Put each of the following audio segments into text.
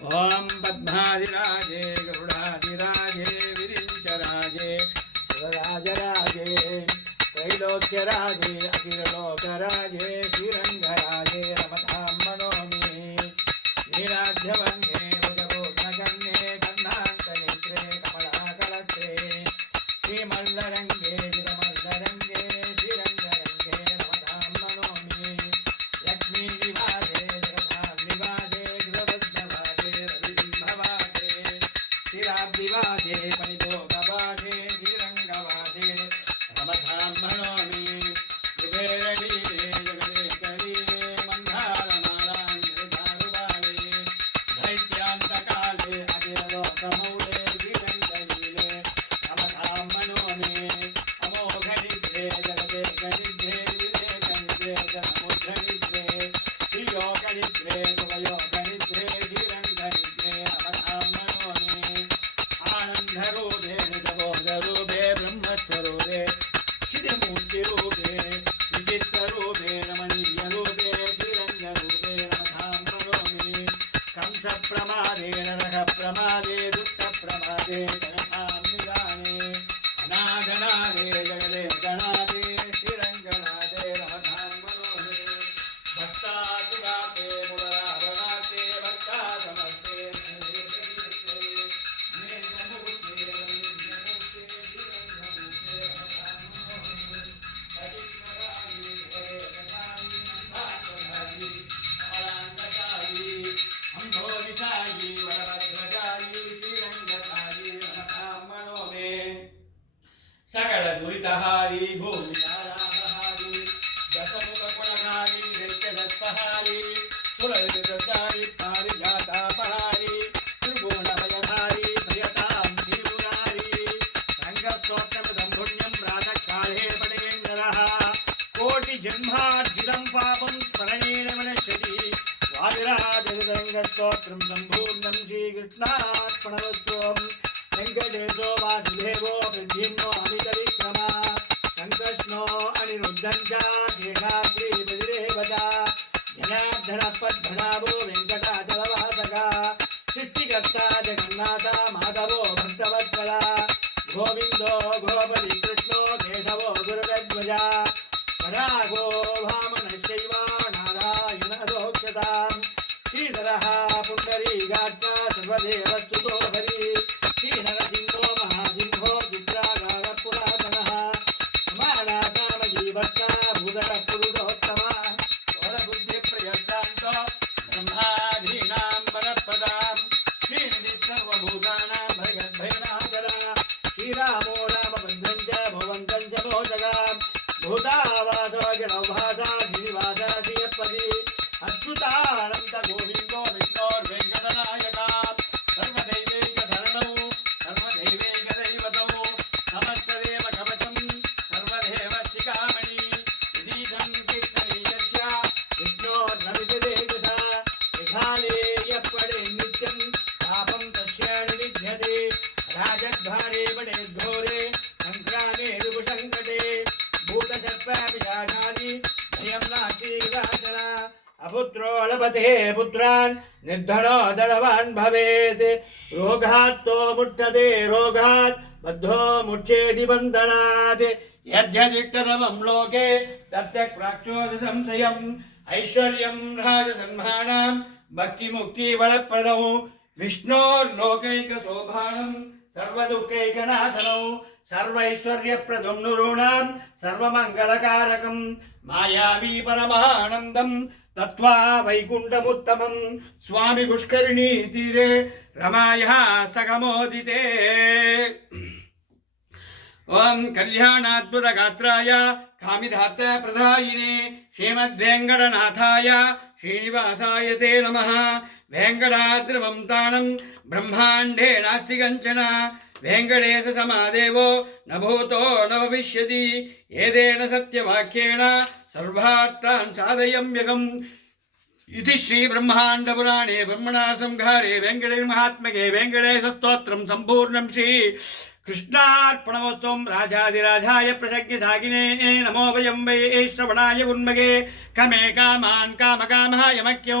ओम पद्मादिराजे गरुडादिराजे विरिंचराजे शिवराजराजे त्रैलोक्यराजे अखिलोकराजे श्रीरंगराजे रमतां मनोमि नीलाभ्यवन्ये भुजपूर्णकर्णे कन्नान्तनेत्रे कमलाकलत्रे श्रीमल्लरङ्गे विरमल्लरङ्गे श्रीरङ्गरङ्गे रमतां मनोमि लक्ष्मीनिवासे जगतां निवासे गृहबद्धवासे रविबिम्बवासे श्रीराब्दिवासे परिभोगवासे श्रीरङ्गवासे रमतां मनोमि कुबेरवीरे जगदेकवीरे मन्दारमालां गिरिधारुबाले दैत्यान्तकाले अखिललोकमौले श्रीरङ्गलीले रमतां मनोमि अमोघनिद्रे जगदेकनिद्रे विवेकनिद्रे जनमुद्रनिद्रे श्रीयोगनिद्रे सुखयोगनिद्रे श्रीरङ्गनिद्रे रमतां मनोमि आनन्दरूपे निजबोधरूपे ब्रह्मस्वरूपे श्रीमूर्तिरूपे विचित्ररूपे रमणीयरूपे श्रीरङ्गरूपे रमतां मनोमि कंसप्रमादे नरकप्रमादे दुष्टप्रमादे गणतां निदाने अनागनादे जगदे गणादे श्रीरङ्गनादे रमतां मनोमि भक्ताकुलापे मुररावणाते भक्तासमस्ते मेघमूर्ते रमणीयमूर्ते श्रीरङ्गमूर्ते रमतां मनोमि अजितकाली जगदेककाली अन्धाकराली अमरान्तकाली अम्भोजिताली वरभद्रकाली श्रीरङ्गकाली रमतां मनोमि सकल दुरितहारी भूमिधाराबहारी दशमुखगुणकारी दैत्यदत्तहारी सुरविदचारी पारिजातापहारी त्रिगुणभयधारी प्रियतां त्रिपुरारी रङ्गस्तोत्रमिदं पुण्यं प्रातःकाले पठेन्द्रः कोटिजन्मार्जितं पापं स्मरणेन विनश्यति वादिराजगदरङ्गस्तोत्रं सम्पूर्णं श्रीकृष्णार्पणमस्तु वेङ्कटेशो वासुदेवो वृद्धिन्नो अमितविक्रमा सङ्कृष्णो अनिरुद्धं च शेषाद्रिपतिरेवता जनार्दनपद्मनाभो वेङ्कटाचलवासका सृष्टिकर्ता जगन्नाथा माधवो भक्तवत्सला गोविन्दो गोपति कृष्णो केशवो गुरुरध्वजा परागो वामनश्चैव नारायणदोक्षताम् श्रीधरः पुण्डरीकाक्षा सर्वदेवस्तुतो हरि श्रीनरसिंहो महासिंहो चित्रागारपुरातनः समानाकामजीवत्ता भूधरपुरुषोत्तमः वरबुद्धिप्रयत्तान्तो ब्रह्मादीनां वरप्रदां श्रीनिधिः सर्वभूतानां भगद्भयनाशरा श्रीरामो नाम बन्धं च भवन्तं च भोजगां भूतावासो जनौभासा श्रीनिवास श्रीयपति अच्युतानन्द गोविन्दो विष्णोर्वेङ्कटनायका सर्वदैवैकशरणौ सर्वदैवैकदैवतौ नमस्तदेव कवचं सर्वदेव शिखामणि विदीतं कीर्तनीयस्य विष्णोर्नविजदेकसा विधाले यप्पडे नित्यं पापं तस्य निविध्यते राजद्वारे पडे घोरे सङ्क्रामे विभुसङ्कटे भूतसर्पविनाशानि भयं नास्ति विनाशना अपुत्रो लभते पुत्रान् निर्धनो धनवान् भवेत् रोगात्तो मुच्यते रोगात् बद्धो मुच्येति बन्धनात् यद्यदिष्टतमं लोके तत्यक्प्राक्षोऽसि संशयम् ऐश्वर्यं राजसन्मानं भक्तिमुक्तिबलप्रदौ विष्णोर्लोकैकशोभानं सर्वदुःखैकनाशनौ सर्वैश्वर्यप्रदं नृणां सर्वमङ्गलकारकं मायावी परमानन्दं तत्त्वा वैकुण्ठमुत्तमं स्वामी पुष्करिणी तीरे रमायाः सगमोदिते ओम कल्याणाद्भुतगात्राय कामिधात्रप्रदायिने श्रीमद्वेङ्कटनाथाय श्रीनिवासाय ते नमः वेङ्कटाद्रिवं ताणं ब्रह्माण्डे नास्ति कञ्चन वेङ्कटेशसमादेवो न भूतो न भविष्यति एतेन सत्यवाक्येन सर्वार्थान् साधयम्यहम् इति श्री ब्रह्माण्डपुराणे ब्रह्मणा संहारे वेङ्कटेशमहात्म्ये वेङ्कटेशस्तोत्रं सम्पूर्णं श्री कृष्णार्पणमस्तु राजाधिराजाय प्रसज्ञसागिने नमो वयं वै श्रवणाय उन्मगे कमे कामान् कामकामः यमक्यौ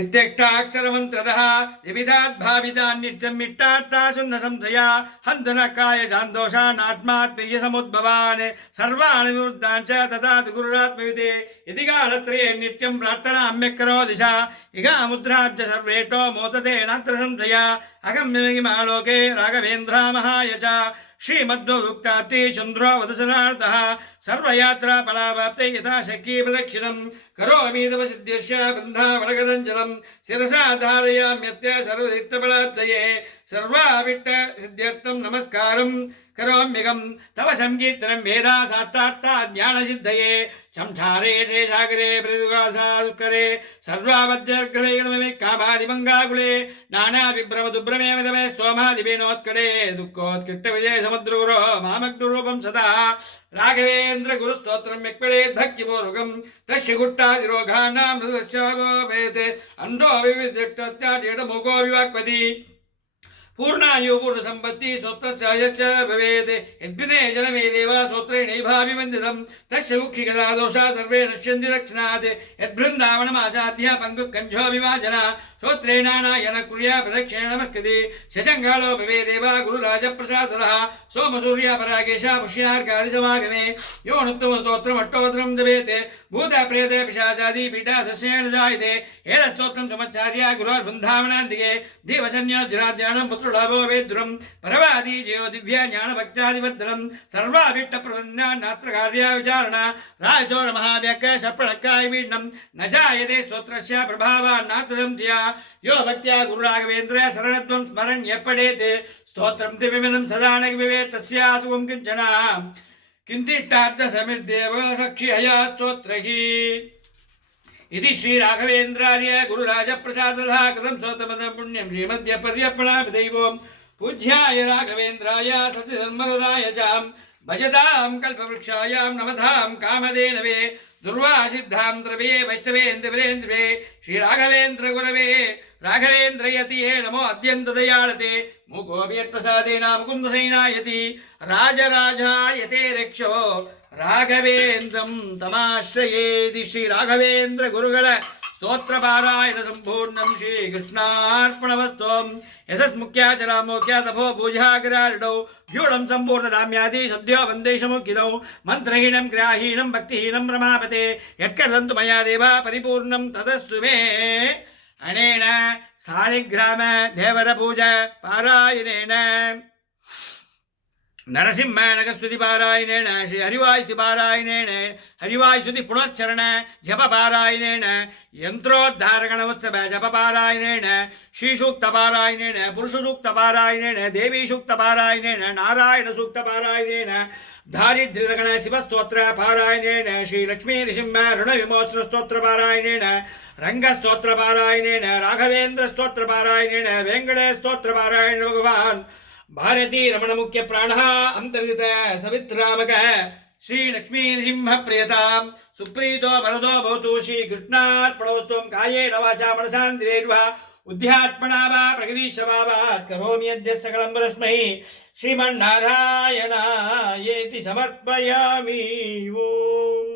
इत्यक्षरमन्त्रदः विविधाद्भावितान् नित्यम् इष्टार्थाशुन्न संशया हन्तुनकाय जान्दोषानात्मात्मीयसमुद्भवान् सर्वान् विरुद्धान् च तथा गुरुरात्मविदे इति कालत्रये नित्यं प्रार्थनाम्यकरो दिशा इहामुद्राब्ज सर्वेटो मोदते नात्र संशया अगम्यमहिमालोके राघवेन्द्रा महाय च श्रीमद्वदुक्ताप्ति चन्द्रो वदसनार्थः सर्वयात्रा फलावाप्ते यथा शक्ये प्रदक्षिणं करोमि तव सिद्ध्यस्य बृन्दावनगदञ्जलं शिरसा धारयाम्यत्य सर्वतीर्थफलाप्तये सर्वाविट्ट सिद्ध्यर्थं नमस्कारं करोम्यहं तव संकीर्तनं वेदा शास्त्रार्था ज्ञानसिद्धये संसारे सागरे प्रतिदुःखरे सर्वावध्यर्ग्रमे कामादिमङ्गाकुले नानाविभ्रमदुभ्रमेव तवे स्तोमादिवेनोत्कटे दुःखोत्कृष्टविजय समुद्रगुरो मामग्नुरूपं सदा राघवेन्द्र गुरुस्तोत्रं यक्पडेत् भक्तिपूर्वकं तस्य गुट्टादिरोगाणां नृदर्शभवेत् अन्धो विविधिष्टत्याजेडमुखो विवाक्पति पूर्णायु पूर्ण संपत्ति सोत्रश्च भवेत् यद्विने जनमे देवा सोत्रेणैभाभिवन्दितं तस्य मुखि कदा दोषा सर्वे नश्यन्ति दक्षिणात् यद्बृन्दावनमासाद्य पङ्गुकञ्जो विभाजना सोत्रेणानायन कुर्या प्रदक्षिणे नमस्कृति शशङ्गालो भवेदेवा गुरुराजप्रसादः सोमसूर्यापराकेशा पुष्यार्कादिसमागमे यो नुत्तमस्तोत्रमट्टोत्रं दवेत् भूतप्रेते पिशाचादि पीठादर्शेण जायते एतस्तोत्रं समच्चार्य गुरोर्बृन्दावनान्तिके देवसन्न्याज्ञानं पुत्रलाभो वेद्रुं परवादी जयो दिव्या ज्ञानभक्त्यादिवर्धनं सर्वाभिष्टप्रबन्धान्नात्र कार्या विचारणा राजचोरमहाव्याख्या सर्पणक्कायवीर्णं न जायते स्तोत्रस्य प्रभावान्नात्रं धिया यो भक्त्या गुरुराघवेन्द्र शरणत्वं स्मरन् यपठेत् स्तोत्रं दिव्यमिदं सदा न विवेत् तस्यासुखं किञ्चन किन्तिष्ठार्थ समिर्देव सख्यया स्तोत्रैः इति श्री राघवेन्द्रार्य गुरुराजप्रसादतः कृतं स्वतमदं पुण्यं श्रीमद्यपर्यपणाभिदैवं पूज्याय राघवेन्द्राय सतिधर्मरदाय च भजतां कल्पवृक्षायां नवधां कामधेनवे दुर्वासिद्धां द्रवे वैष्णवेन्द्रवीरेन्द्रवे श्रीराघवेन्द्र गुरवे राघवेन्द्रयतिये नमो अद्यन्तदयाळते मुकोऽपि यत्प्रसादेन मुकुन्दसैनायति राजराजायते रक्षो राघवेन्द्रं तमाश्रयेति श्रीराघवेन्द्र गुरुಗಳ स्तोत्रपारायण सम्पूर्णं श्रीकृष्णार्पणमस्तु यशस्मुख्याचरामोख्यातभो भूजाग्रारिडौ व्यूढं सम्पूर्णदाम्यादि सद्यो वन्देशमुखितौ मन्त्रहीनं ग्राहीनं भक्तिहीनं रमापते यत्कर्तन्तु मया देवा परिपूर्णं तदस्तु मे अनेन सालिग्राम देवरपूजा पारायणेन नरसिंहनगस्तुति पारायणेन श्री हरिवायुस्तुति पारायणेन हरिवायुस्तुति पुनर्चरण जप पारायणेन यंत्रोद्धारगणोत्सव जप पारायणेन श्रीसूक्त पारायणेन पुरुषसूक्त पारायणेन देवी सूक्त पारायणेन नारायण सूक्त पारायणेन दारिद्र्यगण शिवस्तोत्र पारायणेन श्री लक्ष्मी नृसिंह ऋण विमोचन स्तोत्र पारायणेन रंगस्तोत्र पारायणेन राघवेन्द्र स्तोत्र पारायणेन वेंकटेश स्तोत्र पारायण भगवान भारती रमण मुख्य प्राणः अंतर्गत सवित्रामक श्री लक्ष्मी नृसिंह प्रियतां सुप्रीतो वरदो भवतु श्री कृष्णार्पणोस्तु कायेन वाचा मनसान्द्रियैर्वा उद्ध्यात्मना वा प्रगदीशभावात् करोमि अद्य सकलं परस्मै श्रीमन्नारायणायेति समर्पयामि। ओम